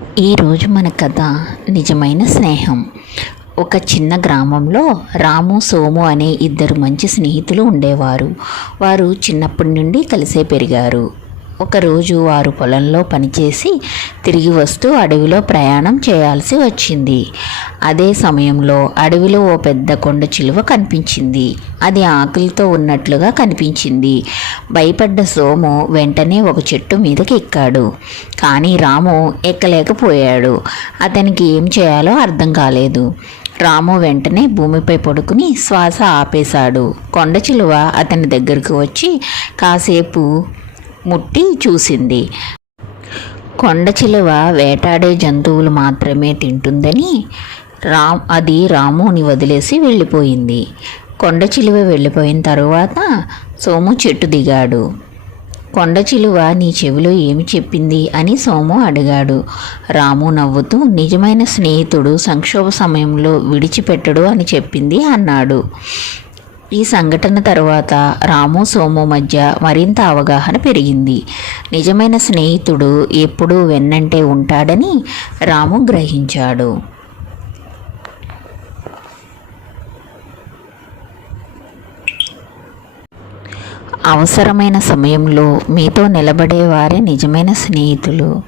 ఈరోజు మన కథ నిజమైన స్నేహం. ఒక చిన్న గ్రామంలో రాము, సోము అనే ఇద్దరు మంచి స్నేహితులు ఉండేవారు. వారు చిన్నప్పటి నుండి కలిసే పెరిగారు. ఒకరోజు వారు పొలంలో పనిచేసి తిరిగి వస్తూ అడవిలో ప్రయాణం చేయాల్సి వచ్చింది. అదే సమయంలో అడవిలో ఓ పెద్ద కొండ చిలువ కనిపించింది. అది ఆకలితో ఉన్నట్లుగా కనిపించింది. భయపడ్డ సోము వెంటనే ఒక చెట్టు మీదకి ఎక్కాడు. కానీ రాము ఎక్కలేకపోయాడు. అతనికి ఏం చేయాలో అర్థం కాలేదు. రాము వెంటనే భూమిపై పడుకుని శ్వాస ఆపేశాడు. కొండ చిలువ అతని దగ్గరకు వచ్చి కాసేపు ముట్టి చూసింది. కొండ చిలువ వేటాడే జంతువులు మాత్రమే తింటుందని అది రాముని వదిలేసి వెళ్ళిపోయింది. కొండ చిలువ వెళ్ళిపోయిన తరువాత సోము చెట్టు దిగాడు. కొండ చిలువ నీ చెవిలో ఏమి చెప్పింది అని సోము అడిగాడు. రాము నవ్వుతూ నిజమైన స్నేహితుడు సంక్షోభ సమయంలో విడిచిపెట్టడు అని చెప్పింది అన్నాడు. ఈ సంఘటన తరువాత రాము, సోము మధ్య మరింత అవగాహన పెరిగింది. నిజమైన స్నేహితుడు ఎప్పుడూ వెన్నంటే ఉంటాడని రాము గ్రహించాడు. అవసరమైన సమయంలో మీతో నిలబడేవారే నిజమైన స్నేహితులు.